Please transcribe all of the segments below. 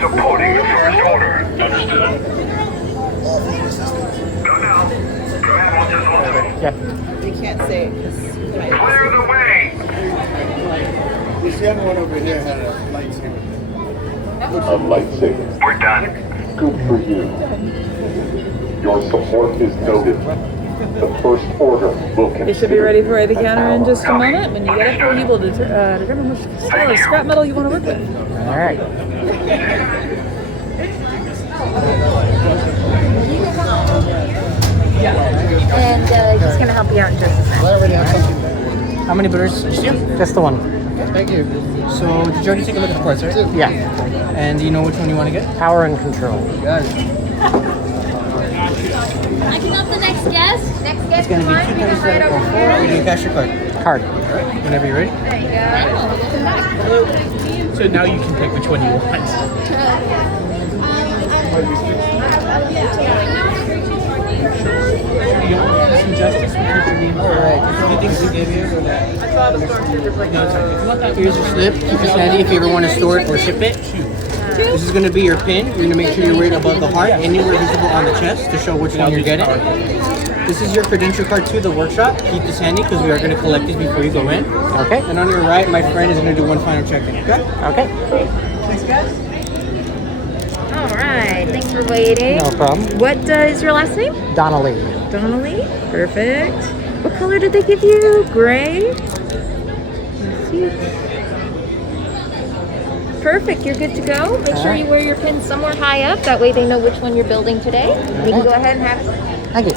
supporting the first order. Understood. Go now. Command launches also. Yep. They can't say it because Clear the way. This young one over here had a lightsaber. A lightsaber. We're done. Good for you. Your support is noted. The first order will consider. They should be ready for the counter in just a moment. When you get up, you'll be able to determine which style of scrap metal you want to work with. All right. And he's going to help you out in just a I second. already have something there. How many burrs? Just the one. Thank you. So, did you already take a look at the parts, right? Yeah. And do you know which one you want to get? Power and control. Got it. I can up the next guest. Next guest It's going to be 237.4. You do cash your card. Card. Whenever you're ready. There you go. So now you can pick which one you want. You don't want to do some justice with your name. Alright, the things we gave you. I thought it was stormtroopers like that. Here's your slip. Keep this handy if you ever want to store it or ship it. This is going to be your pin. You're going to make sure you're right above the heart, anywhere visible on the chest to show which one you're getting. This is your credential card to the workshop. Keep this handy because we are going to collect these before you go in. Okay. And on your right, my friend is going to do one final check-in. Okay? Okay. All right. Thanks for waiting. No problem. What is your last name? Donnelly. Donnelly. Perfect. What color did they give you? Gray? Let's see. Perfect. You're good to go. Make sure you wear your pin somewhere high up. That way they know which one you're building today. You can go ahead and have it. Thank you.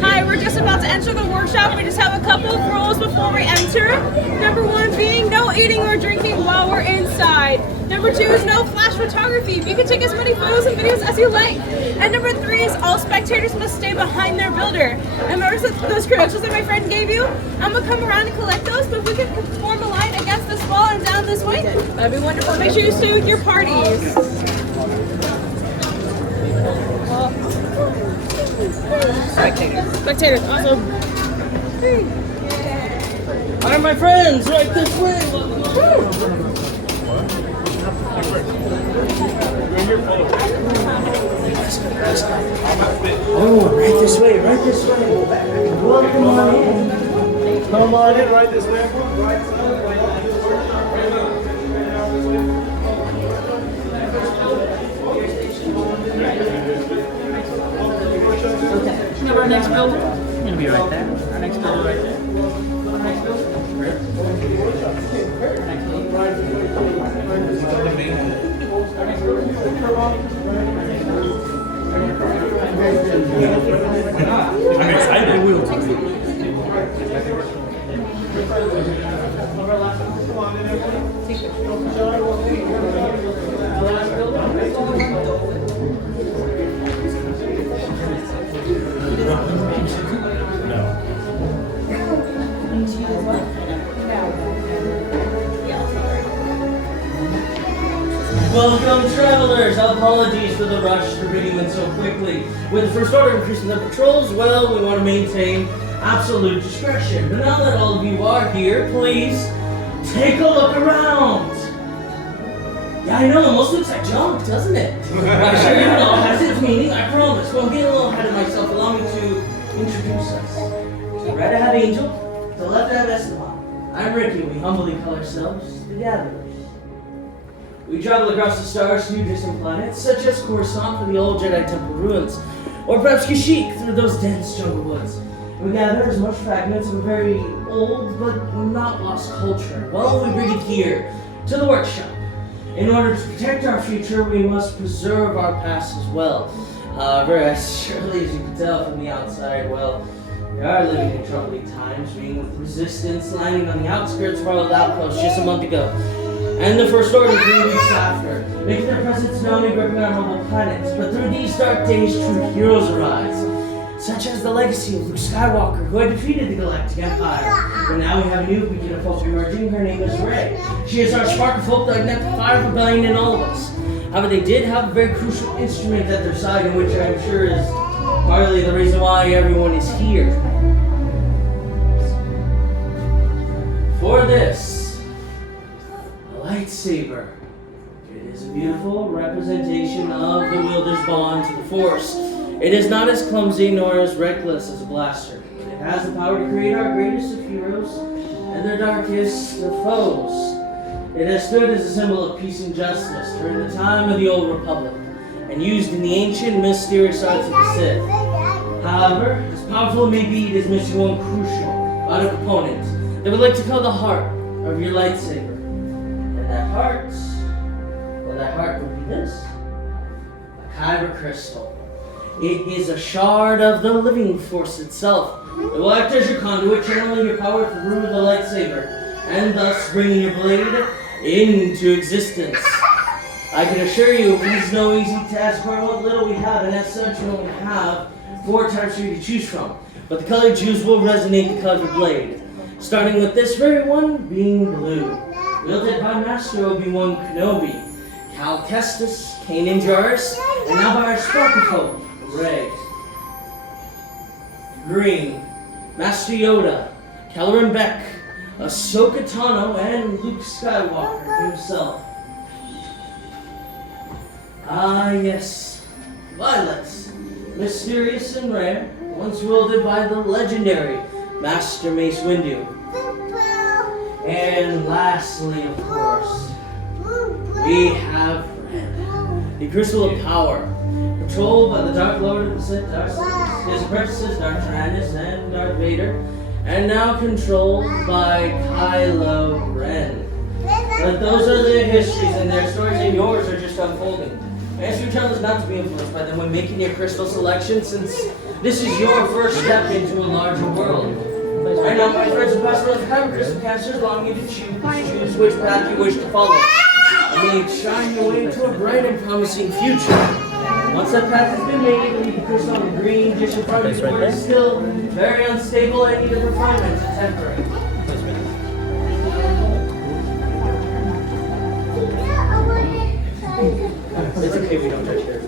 Hi, we're just about to enter the workshop. We just have a couple of rules before we enter. Number 1 being no eating or drinking while we're inside. Number 2 is no flash photography. You can take as many photos and videos as you like. And number 3 is all spectators must stay behind their builder. And remember those credentials that my friend gave you? I'm gonna come around and collect those, but if we can form a line against this wall and down this way, that'd be wonderful. Make sure you stay with your parties. Spectators, awesome. Alright, my friends, right this way. Oh, right this way, right this way. Welcome on in. Come on in, right this way. Our next building. It's gonna be right there. Our next building right there. Our next building. I'm excited. Welcome, travelers. Apologies for the rush for bringing in so quickly. With the first order increasing their patrols, well, we want to maintain absolute discretion. But now that all of you are here, please take a look around. Yeah, I know, it almost looks like junk, doesn't it? I'm sure you know it has its meaning, I promise. But I'm getting a little ahead of myself. Allow me to introduce us. To the right I have Angel, to the left I have Esteban. I'm Ricky, we humbly call ourselves the Gatherers. We travel across the stars to distant planets, such as Coruscant for the old Jedi Temple ruins, or perhaps Kashyyyk through those dense jungle woods. We gather as much fragments of a very old but not lost culture. Well, we bring it here, to the workshop. In order to protect our future, we must preserve our past as well. However, as surely as you can tell from the outside, well, we are living in troubling times, being with resistance landing on the outskirts of our old outpost just a month ago. And the First Order 3 weeks after, making their presence known and gripping our humble planets. But through these dark days, true heroes arise. such as the legacy of Luke Skywalker, who had defeated the Galactic Empire. But now we have a new beacon of hope emerging. Her name is Rey. She is our spark of hope that ignites the fire of rebellion in all of us. However, they did have a very crucial instrument at their side, in which I'm sure is partly the reason why everyone is here. For this, a lightsaber. It is a beautiful representation of the wielder's bond to the Force. It is not as clumsy nor as reckless as a blaster. It has the power to create our greatest of heroes and their darkest of foes. It has stood as a symbol of peace and justice during the time of the Old Republic, and used in the ancient, mysterious arts of the Sith. However, as powerful it may be, it is missing one crucial, vital component that we like to call the heart of your lightsaber. And that heart, well, that heart would be this: a kyber crystal. It is a shard of the living force itself. It will act as your conduit, channeling your power through the lightsaber, and thus bringing your blade into existence. I can assure you, it is no easy task for what little we have, and as such, we only have 4 types for you to choose from. But the color you choose will resonate the color of your blade. Starting with this very one being blue. Wielded by Master Obi-Wan Kenobi, Cal Kestis, Kanan Jarrus, and now by our spark of hope, Rey. Green, Master Yoda, Kelleran Beck, Ahsoka Tano, and Luke Skywalker himself. Ah yes, violets, mysterious and rare, once wielded by the legendary Master Mace Windu. And lastly, of course, we have red, the crystal of power, controlled by the Dark Lord of the Sith, Darth Sidious, his apprentices, Darth Tyrannus and Darth Vader, and now controlled by Kylo Ren. But those are their histories, and their stories and yours are just unfolding. I ask your challenge not to be influenced by them when making your crystal selection, since this is your first step into a larger world. Right now, my friends and past the kyber crystal casters allowing you to choose which path you wish to follow. And may shine your way into a bright and promising future. Once that path has been made, leave the crystal on the green dish in front of you, where it's still very unstable and needed refinement and temporary. It's okay, we don't touch here.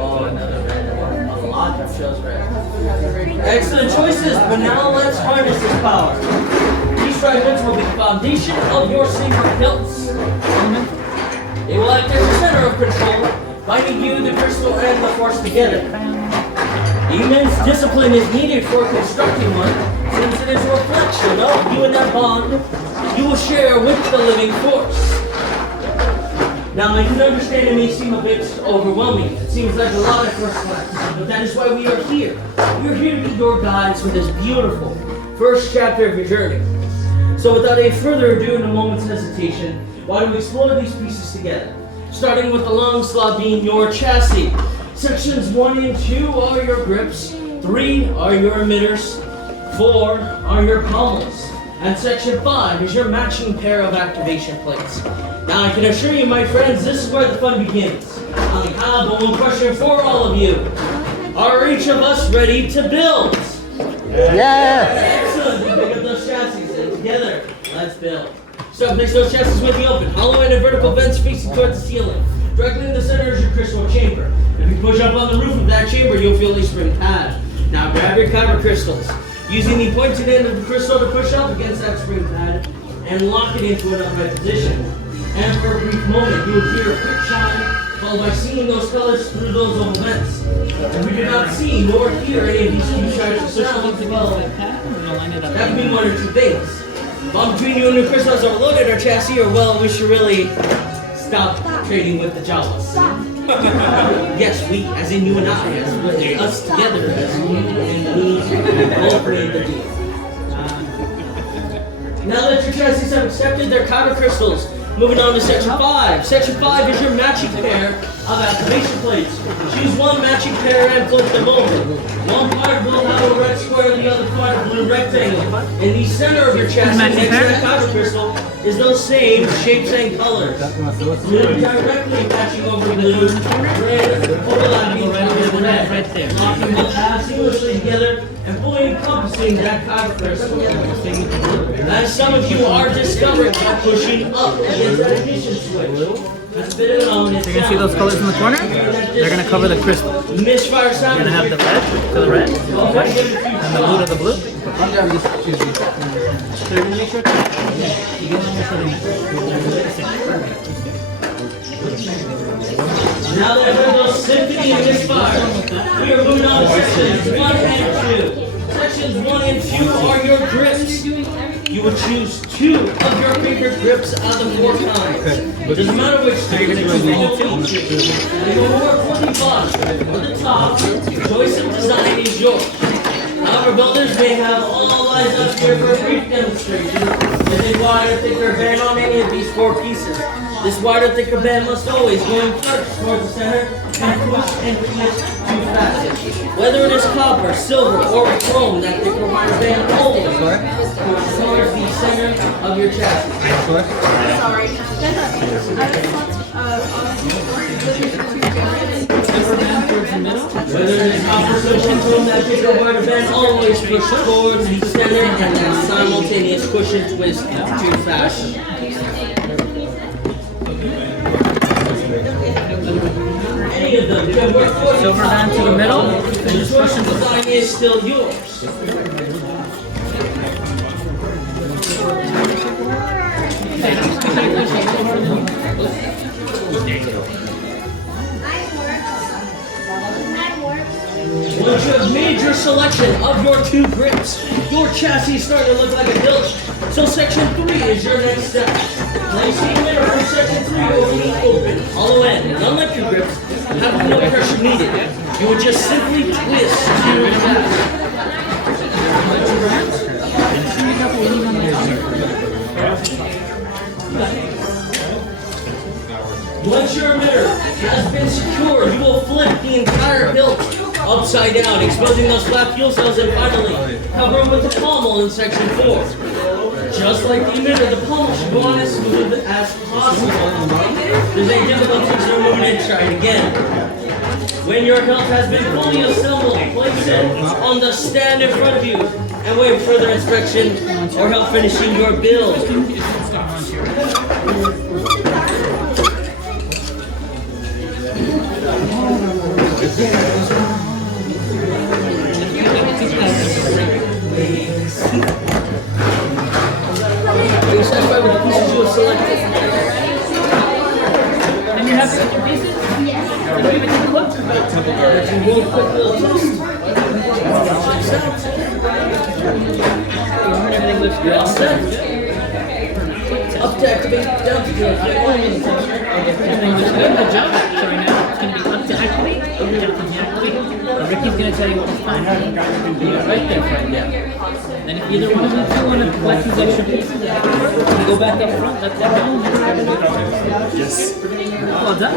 Oh, another red. A lot of shows red. Excellent choices, but now let's harness this power. These fragments will be the foundation of your saber hilts. They will act as the center of control, binding you, the crystal, and the force together. Immense discipline is needed for constructing one, since it is a reflection of you and that bond you will share with the living force. Now, I can understand it may seem a bit overwhelming. It seems like a lot at first glance, but that is why we are here. We are here to be your guides for this beautiful first chapter of your journey. So without any further ado and a moment's hesitation, why don't we explore these pieces together? Starting with the long slot being your chassis. Sections 1 and 2 are your grips, 3 are your emitters, 4 are your pommels, and section 5 is your matching pair of activation plates. Now I can assure you, my friends, this is where the fun begins. I have one question for all of you. Are each of us ready to build? Yeah! Excellent, then pick up those chassis and together, let's build. So place those chassis with the open, hollow and vertical vents facing towards the ceiling. Directly in the center is your crystal chamber. If you push up on the roof of that chamber, you'll feel a spring pad. Now grab your kyber crystals, using the pointed end of the crystal to push up against that spring pad and lock it into an upright position. And for a brief moment, you'll hear a quick chime, followed by seeing those colors through those oval vents. If we do not see nor hear any of these two chimes associated as well, that could mean one or two things. While between you and your crystals are loaded our chassis, or well, we should really stop trading with the Jawas. Yes, we, as in you and I, as us together, as we and we, both made the deal. Now that your chassis have accepted their kyber crystals, moving on to section 5. Section 5 is your matching pair of activation plates. Choose one matching pair and flip them over. One part will have a red square, the other part a blue rectangle. In the center of your chassis, next to that kyber crystal, is those same shapes and colors. Blue directly matching over blue, red overlapping with red, right there. Locking the halves seamlessly together and fully encompassing that kyber crystal. As some of you are discovering by pushing up against that ignition switch. That's a bit of an You're gonna see those colors in the corner? They're gonna cover the crystal. misfire sound. You're gonna have the red to the red, and the blue to the blue. Now that I've heard those symphony and misfire, we are moving on to sections 1 and 2. Sections 1 and 2 are your grips. You would choose 2 of your favorite grips out of the 4 kinds. Doesn't matter which type you choose. You can work for the bottom or the top. Choice of design is yours. However, builders may have all lines up here for a brief demonstration. This is wider, thicker band on any of these 4 pieces. This wider, thicker band must always going first towards the center and push and twist to fasten. Whether it is copper, silver, or chrome, that thicker wider band always pushes towards the center of your chassis. Whether it is copper, silver, or chrome, that thicker wider band always pushes towards the center and that simultaneous push and twist to fasten. Any of them, you can work for Silver band to the middle, and just push the design is still yours. Once you have made your selection of your 2 grips, your chassis is starting to look like a hilt. So section 3 is your next step. Placing the mirror from section 3 will be open, hollow end, and unlike your grips, have no pressure needed. You would just simply twist to fasten. Once your mirror has been secured, you will flip the entire hilt upside down, exposing those flat fuel cells, and finally cover them with the pommel in section 4. Just like the emitter, the pommel should go on as smooth as possible. If there's any difficulties, remove it and try it again. When your hilt has been fully assembled, place it on the stand in front of you and wait further inspection or help finishing your build. Are you satisfied with the pieces you have selected? And you have your pieces? Can you even take a look? One quick little test. Everything looks good. All set. Up to activate, down to activate. Everything looks good. Good job. So right now it's going to be up to activate, up to deactivate. Ricky's going to tell you what it's time. Right there, right now. Then if either one of you two want to collect these extra pieces, you go back up front, let that go. Yes. Well done.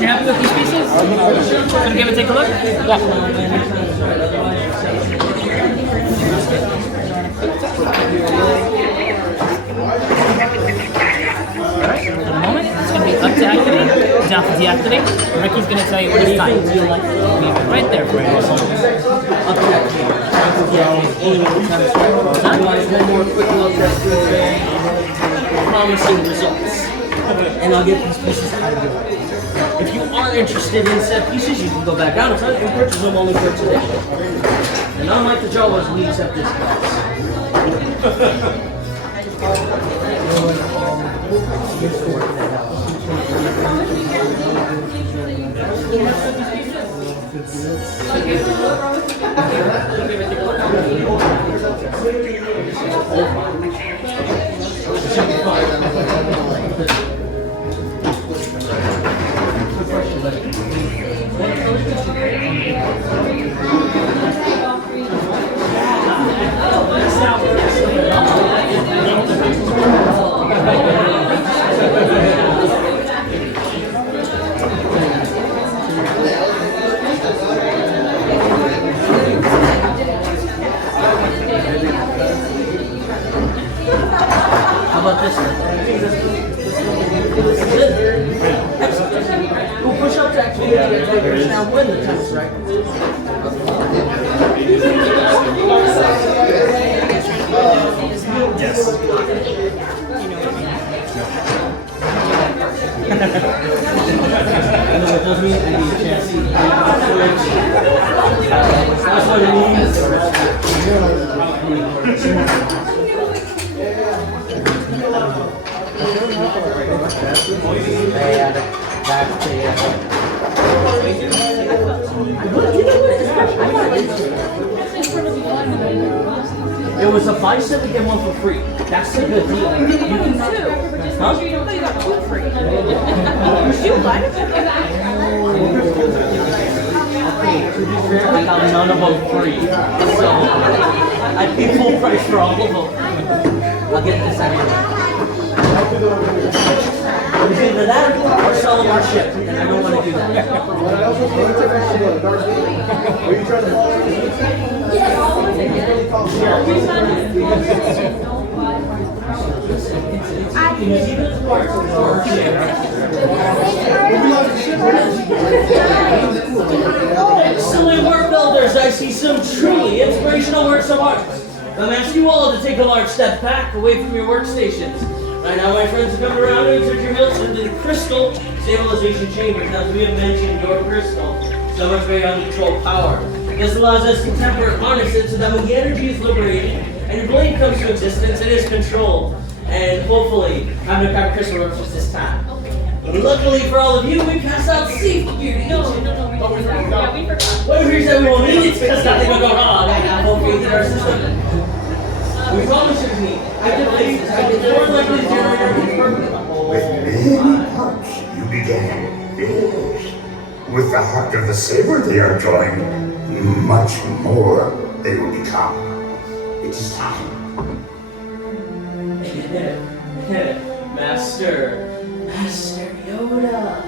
You happy with these pieces? Want to give it take a look? Yeah. Alright, at the moment, it's going to be up to activate, down to deactivate. Ricky's going to tell you what it's time. Leave it right there for you. Up to activate. One more quick little test with promising results. And I'll get these pieces out of your way. If you are interested in set pieces, you can go back out and purchase them only for today. And unlike the Jawas, we accept discounts. this one. This is it. Excellent. We'll push up to activate the attackers now when the time is right. Yes. No, it doesn't mean any chance. That's what it means. It was a buy set, we get one for free. That's a good deal. You can Two. Huh? You got two free. You like it? Okay, to be fair, I got none of them free. So, I pay full price for all of them. I'll get this anyway. It's either that or sell them our ship, and I don't want to do that. Are you trying to follow me? Excellent work, builders. I see some truly inspirational works of art. I'm asking you all to take a large step back away from your workstations. Right now, my friends, have come around and insert your hilts into the crystal stabilization chambers. Now, as we have mentioned, your crystal so much very uncontrolled power. This allows us to temper and harness it so that when the energy is liberated and your blade comes to existence, it is controlled. And hopefully, having a kyber crystal works just this time. Luckily for all of you, we passed out safe security. Yeah, we forgot. What if we said we won't need it because nothing will go wrong? I have full faith in our system. We promise you to me. Active lasers, active more likely to generate With many parts you began. Yes. With the heart of the saber they are drawing, much more they will become. It is time. Master Yoda.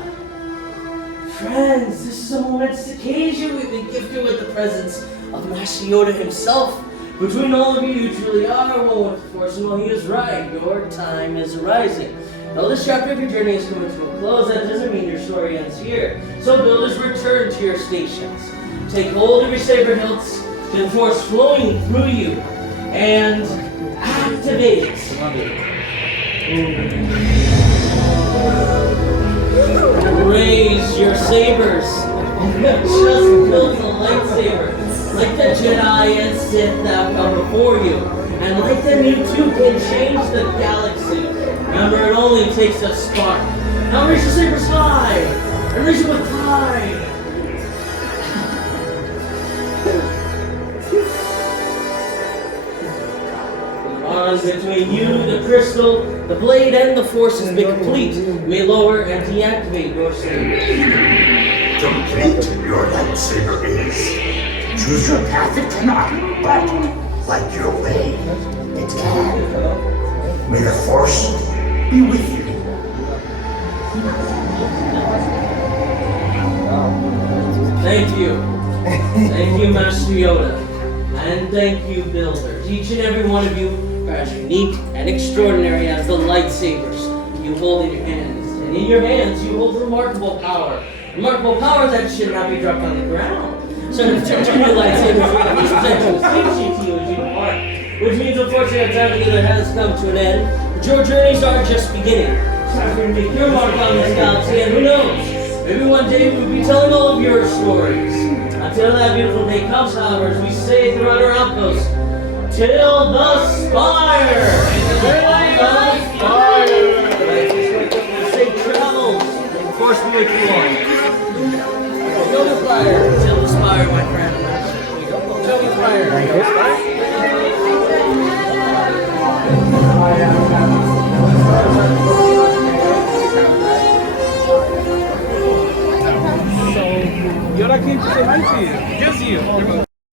Friends, this is a momentous occasion. We've been gifted with the presence of Master Yoda himself. Between all of you, you truly are one with the Force, and while he is right, your time is arising. Now, this chapter of your journey is coming to a close. That doesn't mean your story ends here. So, builders, return to your stations. Take hold of your saber hilts, to the Force flowing through you, and activate. Raise your sabers. You have just built a lightsaber. Like the Jedi and Sith that come before you. And like them, you too can change the galaxy. Remember, it only takes a spark. Now raise your sabers high. And raise them with pride. The bond between you, the crystal, the blade, and the Force has been complete. You may lower and deactivate your saber. Complete your lightsaber is. Choose your path it cannot, but like your way, it can. May the Force be with you. Thank you. Thank you, Master Yoda. And thank you, builders. Each and every one of you are as unique and extraordinary as the lightsabers you hold in your hands. And in your hands, you hold remarkable power. Remarkable power that should not be dropped on the ground. So to turn your lightsabers, we at least present you a sleep sheet to you as you depart. Which means, unfortunately, our time together has come to an end. But your journeys are just beginning. It's time for you to make your mark on this galaxy, and who knows? Maybe one day we'll be telling all of your stories. Until that beautiful day comes, however, as we say throughout our outpost, till the spire! Till the spire! Safe travels, and Force be with you all. Till the spire, my friend.